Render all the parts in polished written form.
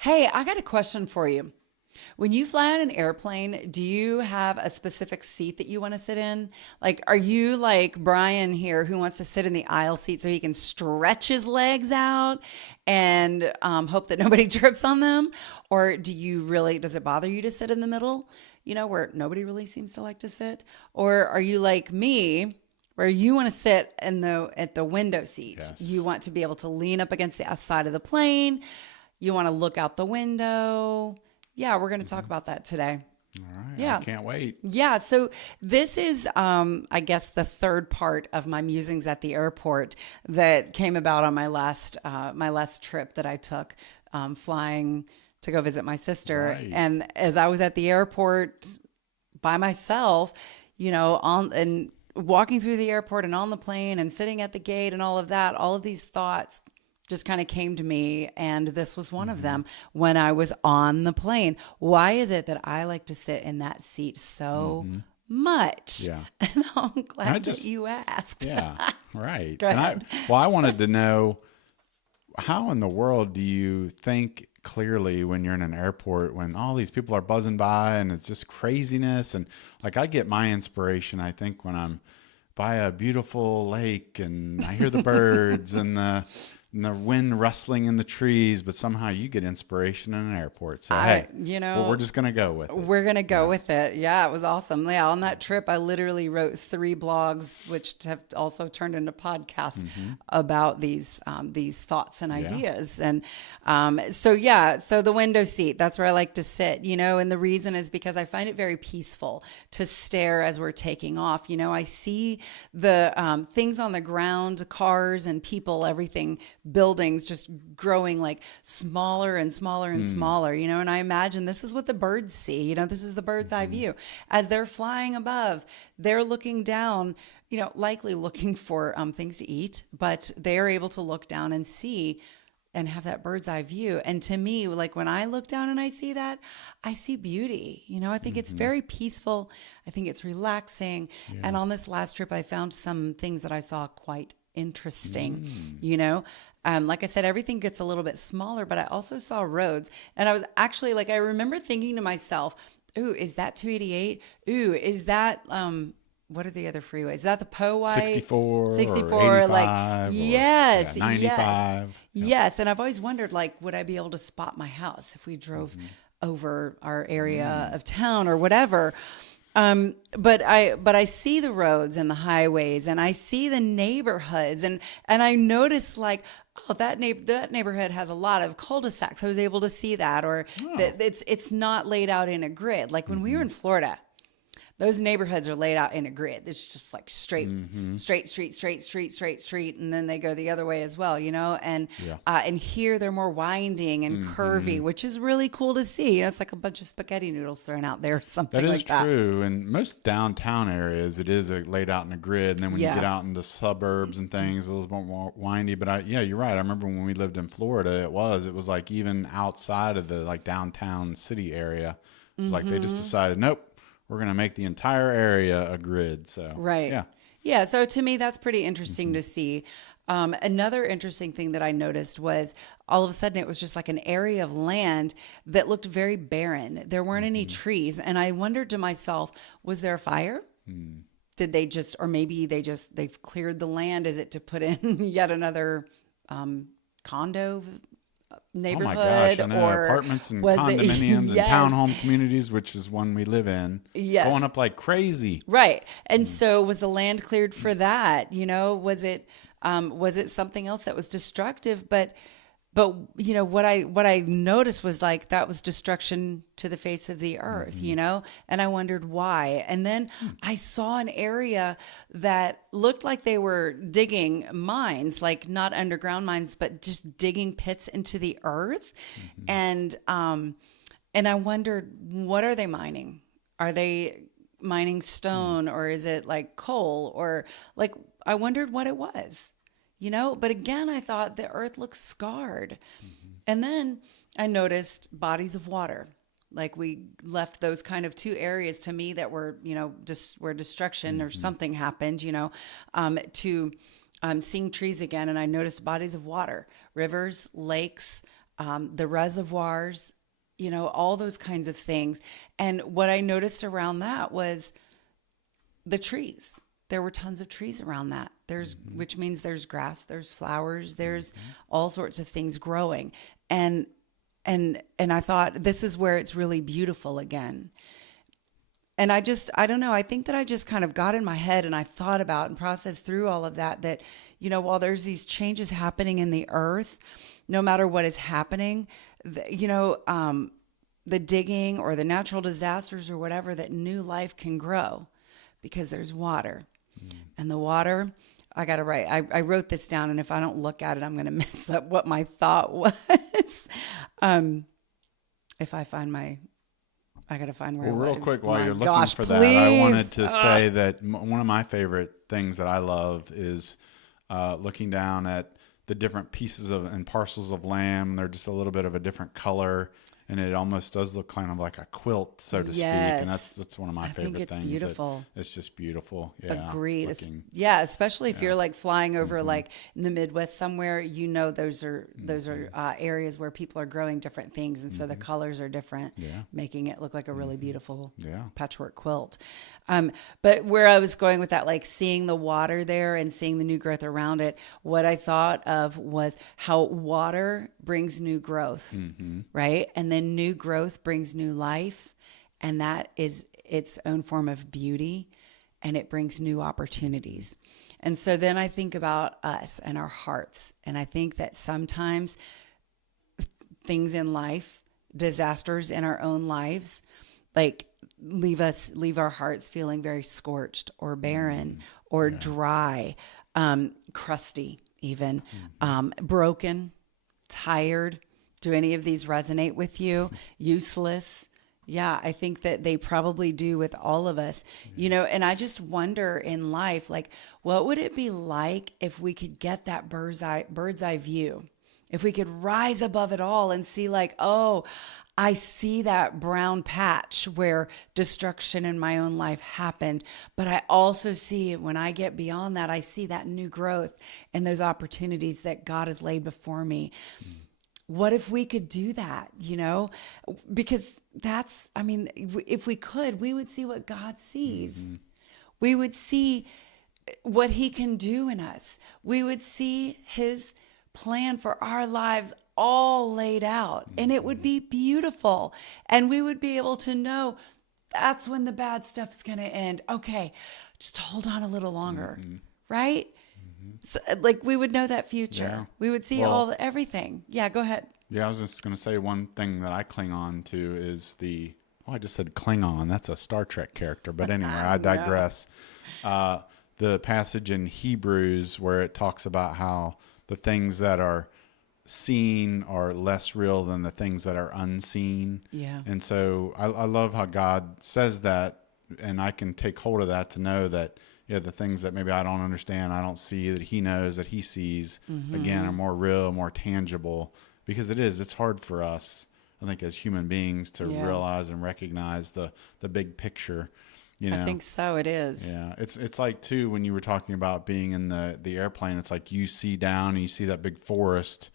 Hey, I got a question for you. When you fly on an airplane, do you have a specific seat that you want to sit in? Like, are you like Brian here who wants to sit in the aisle seat so he can stretch his legs out and hope that nobody trips on them? Or does it bother you to sit in the middle, where nobody really seems to like to sit? Or are you like me? Where you want to sit at the window seat. You Yes. want to be able to lean up against the side of the plane. You want to look out the window. Yeah, we're going to talk Hmm. about that today. All right. I Yeah. can't wait. Yeah, so this is, I guess, the third part of my musings at the airport that came about on my last trip that I took, flying to go visit my sister. Right. And as I was at the airport by myself, on and walking through the airport and on the plane and sitting at the gate and all of that, all of these thoughts just kind of came to me. And this was one of Hmm. them when I was on the plane. Why is it that I like to sit in that seat so Hmm. much? Yeah. And I'm And I glad that just, you asked. yeah. Right. Go ahead. I wanted to know how in the world do you think clearly when you're in an airport when all these people are buzzing by and it's just craziness and like I get my inspiration I think when I'm by a beautiful lake and I hear the birds and the wind rustling in the trees, but somehow you get inspiration in an airport. So I, hey, you well, we're know, just gonna go with it. We're gonna go Yeah. with it. Yeah, it was awesome. Yeah, on that trip, I literally wrote 3 blogs, which have also turned into podcasts Hmm. about these thoughts and Yeah. ideas. And so yeah, so the window seat, that's where I like to sit. And the reason is because I find it very peaceful to stare as we're taking off. I see the things on the ground, cars and people, everything, buildings just growing like smaller and smaller and Mm. smaller. And I imagine this is what the birds see. This is the bird's eye Hmm. view. As they're flying above, they're looking down, likely looking for things to eat, but they're able to look down and see and have that bird's eye view. And to me, like when I look down and I see that, I see beauty. I think it's Hmm. very peaceful. I think it's relaxing. And Yeah. on this last trip, I found some things that I saw quite interesting. Mm. Like I said, everything gets a little bit smaller, but I also saw roads. And I was actually like, I remember thinking to myself, ooh, is that 288? Ooh, is that, what are the other freeways? Is that the Powhite? 64 or 64? Like, 85 or yeah, yes, yes, 95. Yep. yes. And I've always wondered, like, would I be able to spot my house if we drove Hmm. over our area Mm. of town or whatever? But I see the roads and the highways and I see the neighborhoods and I notice like, oh, that neighborhood has a lot of cul-de-sacs. I was able to see that, or Oh. that it's not laid out in a grid. Like when we were Hmm. in Florida, those neighborhoods are laid out in a grid. It's just like Hmm. straight street, straight street, straight street, and then they go the other way as well, Yeah. And here they're more winding and Hmm. curvy, which is really cool to see. It's like a bunch of spaghetti noodles thrown out there, or That something is like that. true. In most downtown areas, it is laid out in a grid. And then when you get Yeah. out into suburbs and things, a little bit more windy. But yeah, you're right. I remember when we lived in Florida, it was like even outside of the like downtown city area, it was like they just decided, nope, we're going to make the entire area a grid. So Right. yeah. Yeah. So to me, that's pretty interesting Hmm. to see. Another interesting thing that I noticed was all of a sudden it was just like an area of land that looked very barren. There weren't any Hmm. trees. And I wondered to myself, was there a fire? Hmm. Did they just, or maybe they've cleared the land? Is it to put in yet another condo Oh my gosh, neighborhood? I know Or apartments and was it, condominiums and yes, townhome communities, which is one we live in, going yes. up like crazy. Right. And Mm. so was the land cleared for that? Was it something else that was destructive? But what I noticed was like that was destruction to the face of the earth, Hmm. and I wondered why. And then I saw an area that looked like they were digging mines, like not underground mines, but just digging pits into the earth. Hmm. And I wondered, what are they mining? Are they mining Hmm. stone, or is it like coal, or like I wondered what it was, But again, I thought the earth looks scarred. Hmm. And then I noticed bodies of water. Like we left those kind of two areas to me that were, just where destruction or Hmm. something happened, to seeing trees again. And I noticed bodies of water, rivers, lakes, the reservoirs, all those kinds of things. And what I noticed around that was the trees. There were tons of trees around that. Which means there's grass, there's flowers, there's all sorts of things growing. And I thought, this is where it's really beautiful again. And I don't know. I think that I just kind of got in my head and I thought about and processed through all of that, while there's these changes happening in the earth, no matter what is happening, the digging or the natural disasters or whatever, that new life can grow because there's water. And the water, I got to write, I wrote this down, and if I don't look at it, I'm going to mess up what my thought was. If I find I got to find where. Well, real quick, while you're looking gosh, for please. that, I wanted to say that one of my favorite things that I love is looking down at the different pieces and parcels of land. They're just a little bit of a different color, and it almost does look kind of like a quilt, so to speak. And that's one of my favorite things. Beautiful. It's just beautiful. Yeah. Agreed. Yeah, especially if you're like flying over like in the Midwest somewhere, those are areas where people are growing different things, and so the colors are different, making it look like a really beautiful patchwork quilt. But where I was going with that, like seeing the water there and seeing the new growth around it, what I thought of was how water brings new growth, right? And then new growth brings new life, and that is its own form of beauty, and it brings new opportunities. And so then I think about us and our hearts, and I think that sometimes things in life, disasters in our own lives, like leave our hearts feeling very scorched or barren or dry, crusty even, broken, tired. Do any of these resonate with you? Useless? Yeah, I think that they probably do with all of us, and I just wonder in life, like, what would it be like if we could get that bird's eye view? If we could rise above it all and see like, oh, I see that brown patch where destruction in my own life happened, but I also see when I get beyond that, I see that new growth and those opportunities that God has laid before me. What if we could do that, because if we could, we would see what God sees. We would see what he can do in us. We would see his plan for our lives all laid out, and it would be beautiful. And we would be able to know that's when the bad stuff's going to end. Okay, just hold on a little longer, right? So, like, we would know that future. Yeah. We would see everything. Yeah, go ahead. Yeah, I was just going to say one thing that I cling on to is I just said cling on. That's a Star Trek character. But anyway, I digress. The passage in Hebrews where it talks about how the things that are seen are less real than the things that are unseen. Yeah. And so I love how God says that, and I can take hold of that to know that, the things that maybe I don't understand, I don't see, that he knows, that he sees, again, are more real, more tangible, because it's hard for us, I think, as human beings to realize and recognize the big picture. I think so. It is. Yeah. It's like too, when you were talking about being in the airplane, it's like you see down and you see that big forest,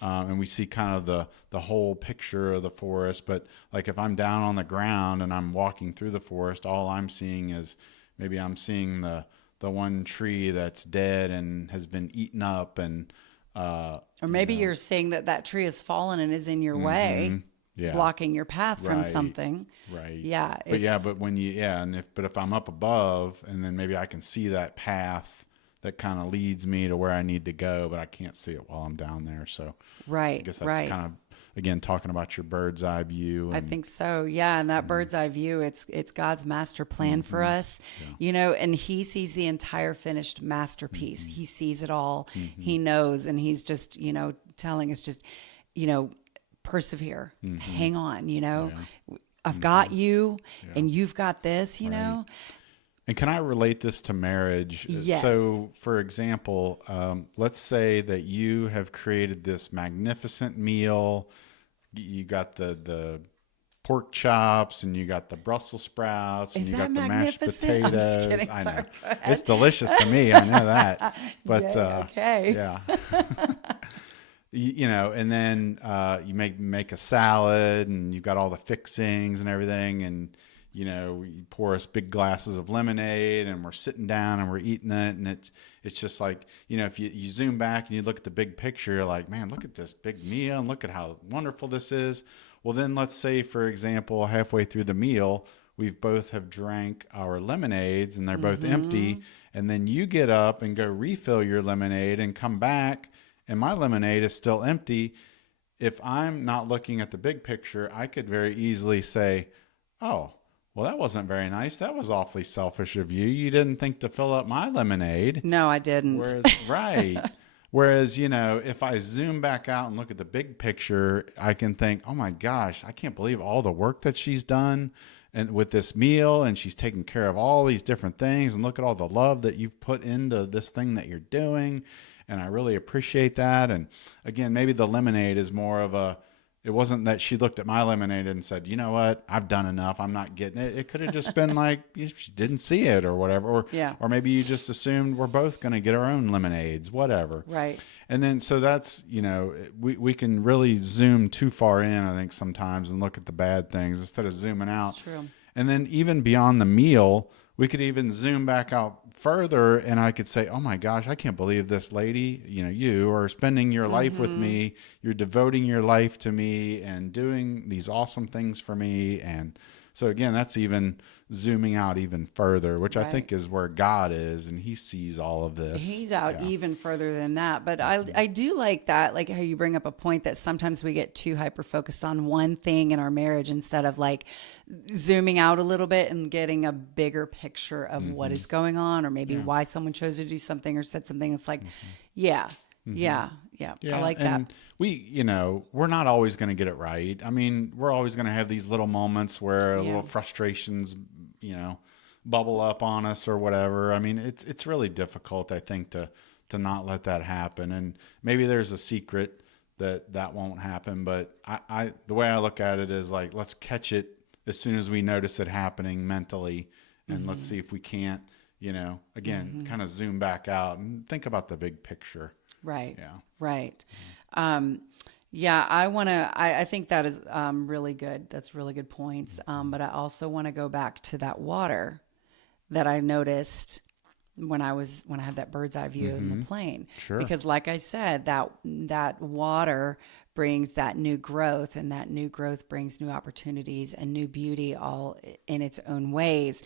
and we see kind of the whole picture of the forest. But like if I'm down on the ground and I'm walking through the forest, all I'm seeing is maybe I'm seeing the one tree that's dead and has been eaten up, and or maybe you're seeing that tree has fallen and is in your way. Yeah. Blocking your path from something. Right. Yeah. But when if I'm up above, and then maybe I can see that path that kind of leads me to where I need to go, but I can't see it while I'm down there. So I guess that's kind of, again, talking about your bird's eye view. I think so. Yeah. And that bird's eye view, it's God's master plan for us, and he sees the entire finished masterpiece. He sees it all. He knows, and he's just, telling us just, persevere, hang on, I've got you and you've got this, know. And can I relate this to marriage? Yes. So, for example, let's say that you have created this magnificent meal. You got the pork chops, and you got the Brussels sprouts, and you got the mashed potatoes. I'm just kidding. I know. Sorry, go ahead. It's delicious to me. I know that. But okay. yeah. and then you make a salad, and you've got all the fixings and everything, and you pour us big glasses of lemonade, and we're sitting down and we're eating it, and it's just like, if you zoom back and you look at the big picture, you're like, man, look at this big meal and look at how wonderful this is. Well, then let's say, for example, halfway through the meal, we've both have drank our lemonades and they're both empty, and then you get up and go refill your lemonade and come back and my lemonade is still empty. If I'm not looking at the big picture, I could very easily say, oh, well, that wasn't very nice. That was awfully selfish of you. You didn't think to fill up my lemonade. No, I didn't. Right. Whereas, if I zoom back out and look at the big picture, I can think, oh my gosh, I can't believe all the work that she's done and with this meal, and she's taking care of all these different things, and look at all the love that you've put into this thing that you're doing. And I really appreciate that. And again, maybe the lemonade is more of it wasn't that she looked at my lemonade and said, you know what, I've done enough, I'm not getting it. It could have just been like, she didn't see it or whatever. Or maybe you just assumed we're both going to get our own lemonades, whatever. Right. And then, so that's, we can really zoom too far in, I think, sometimes, and look at the bad things instead of zooming out. That's true. And then even beyond the meal, we could even zoom back out further, and I could say, oh my gosh, I can't believe this lady, you are spending your life with me. You're devoting your life to me and doing these awesome things for me. And so again, that's even zooming out even further, which I think is where God is, and he sees all of this. He's out even further than that. But I do like that, like how you bring up a point that sometimes we get too hyper focused on one thing in our marriage instead of like zooming out a little bit and getting a bigger picture of what is going on, or maybe why someone chose to do something or said something. It's like, yeah, I like that. And we're not always going to get it right. I mean, we're always going to have these little moments where little frustrations, bubble up on us or whatever. I mean, it's really difficult, I think, to not let that happen. And maybe there's a secret that won't happen. But I the way I look at it is like, let's catch it as soon as we notice it happening mentally, and let's see if we can't, again, kind of zoom back out and think about the big picture. Right. Yeah. Right. I think that is really good. That's really good points. But I also want to go back to that water that I noticed when I had that bird's eye view in the plane. Sure. Because like I said, that water brings that new growth, and that new growth brings new opportunities and new beauty, all in its own ways.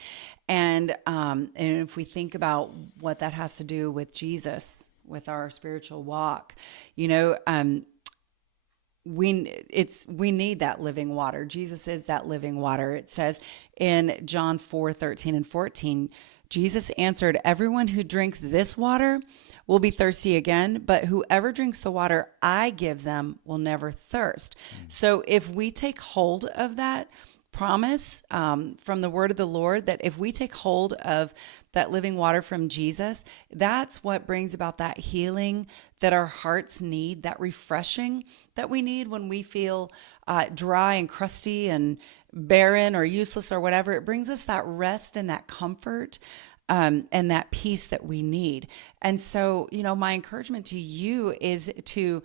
And if we think about what that has to do with Jesus, with our spiritual walk, we need that living water. Jesus is that living water. It says in John 4:13 and 14, Jesus answered, "Everyone who drinks this water will be thirsty again, but whoever drinks the water I give them will never thirst." So if we take hold of that promise from the word of the Lord, that if we take hold of that living water from Jesus, that's what brings about that healing that our hearts need, that refreshing that we need when we feel dry and crusty and barren or useless or whatever. It brings us that rest and that comfort and that peace that we need. And so, my encouragement to you is to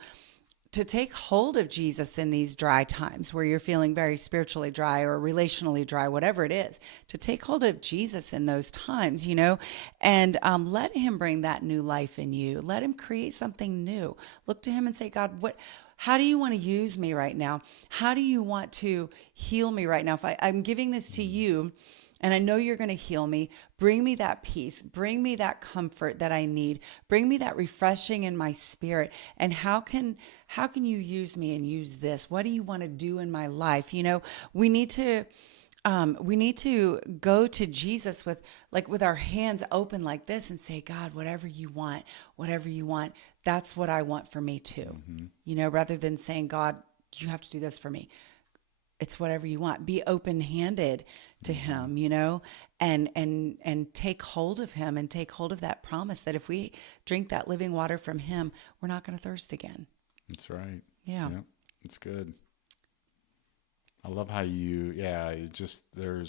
take hold of Jesus in these dry times where you're feeling very spiritually dry or relationally dry, whatever it is, to take hold of Jesus in those times, and let him bring that new life in you. Let him create something new. Look to him and say, God, how do you want to use me right now? How do you want to heal me right now? If I'm giving this to you, and I know you're going to heal me, bring me that peace, bring me that comfort that I need, bring me that refreshing in my spirit. And how can you use me and use this? What do you want to do in my life? We need to go to Jesus with our hands open like this and say, God, whatever you want, that's what I want for me too. Rather than saying, God, you have to do this for me. It's whatever you want. Be open-handed to him, and take hold of him and take hold of that promise that if we drink that living water from him, we're not going to thirst again. That's right. Yeah. It's good. I love how it just, there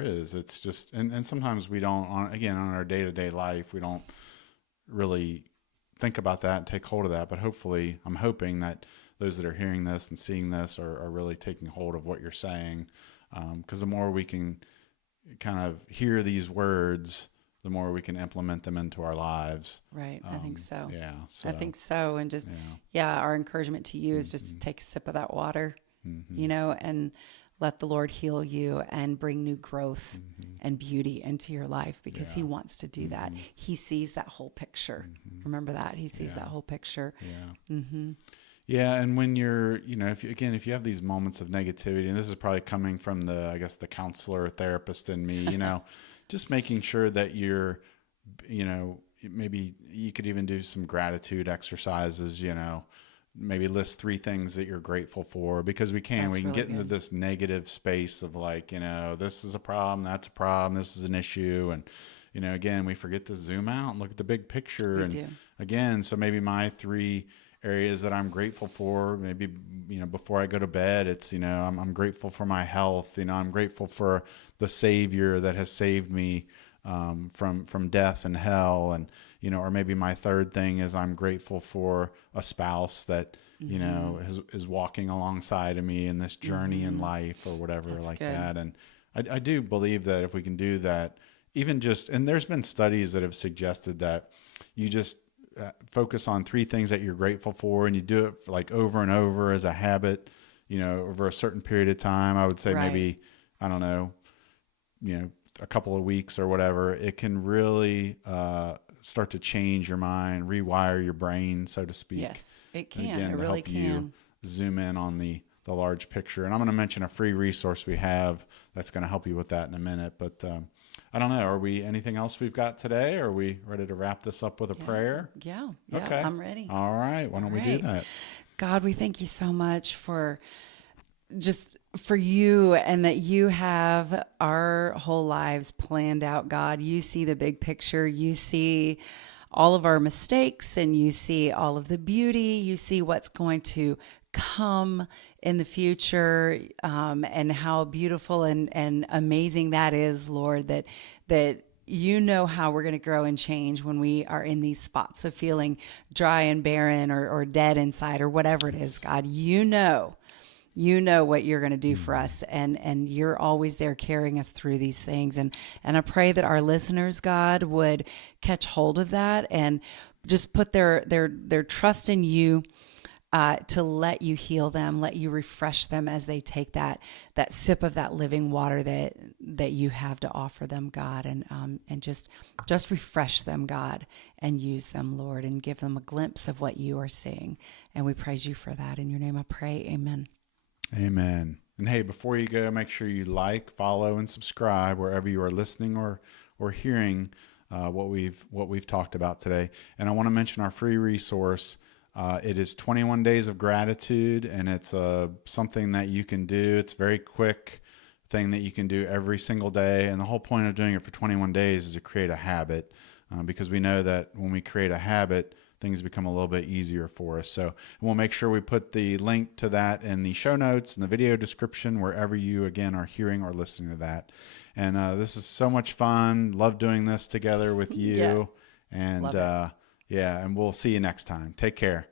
is, it's just, and sometimes we don't, on our day-to-day life, we don't really think about that and take hold of that. But hopefully, I'm hoping that those that are hearing this and seeing this are really taking hold of what you're saying. Because the more we can kind of hear these words, the more we can implement them into our lives. Right. I think so. Yeah. I think so. And just, yeah. our encouragement to you is just take a sip of that water, and let the Lord heal you and bring new growth and beauty into your life, because he wants to do that. He sees that whole picture. Remember that. He sees that whole picture. Yeah. Yeah. And when you're, if you have these moments of negativity, and this is probably coming from the counselor or therapist in me, just making sure that you're, maybe you could even do some gratitude exercises, maybe list 3 things that you're grateful for, because we can Really get good. into this negative space of like, this is a problem, that's a problem, this is an issue. And, again, we forget to zoom out and look at the big picture. We do. Again, so maybe my 3 areas that I'm grateful for, maybe, before I go to bed, it's, I'm grateful for my health. I'm grateful for the Savior that has saved me from death and hell. And, or maybe my 3rd thing is I'm grateful for a spouse that, is walking alongside of me in this journey in life, or whatever. That's like good. That. And I do believe that if we can do that, even just, and there's been studies that have suggested that you just focus on 3 things that you're grateful for, and you do it like over and over as a habit, over a certain period of time. I would say maybe, I don't know, a couple of weeks or whatever. It can really start to change your mind, rewire your brain, so to speak. Yes, it can. Again, it really can. You zoom in on the large picture. And I'm going to mention a free resource we have that's going to help you with that in a minute. But I don't know. Are we anything else we've got today? Are we ready to wrap this up with a prayer? Yeah. Okay. I'm ready. All right. Why don't we do that? God, we thank you so much for you, and that you have our whole lives planned out, God. You see the big picture. You see all of our mistakes, and you see all of the beauty. You see what's going to come in the future, and how beautiful and amazing that is, Lord, that you know how we're going to grow and change when we are in these spots of feeling dry and barren or dead inside, or whatever it is. God, you know what you're going to do for us, and you're always there carrying us through these things. And I pray that our listeners, God, would catch hold of that and just put their trust in you, to let you heal them, let you refresh them as they take that sip of that living water that you have to offer them, God, and just refresh them, God, and use them, Lord, and give them a glimpse of what you are seeing. And we praise you for that. In your name I pray, amen. Amen. And hey, before you go, make sure you like, follow, and subscribe wherever you are listening or hearing what we've talked about today. And I want to mention our free resource. It is 21 Days of Gratitude, and it's something that you can do. It's a very quick thing that you can do every single day. And the whole point of doing it for 21 days is to create a habit, because we know that when we create a habit, things become a little bit easier for us. So we'll make sure we put the link to that in the show notes and the video description, wherever you, again, are hearing or listening to that. And this is so much fun. Love doing this together with you. Yeah. And and we'll see you next time. Take care.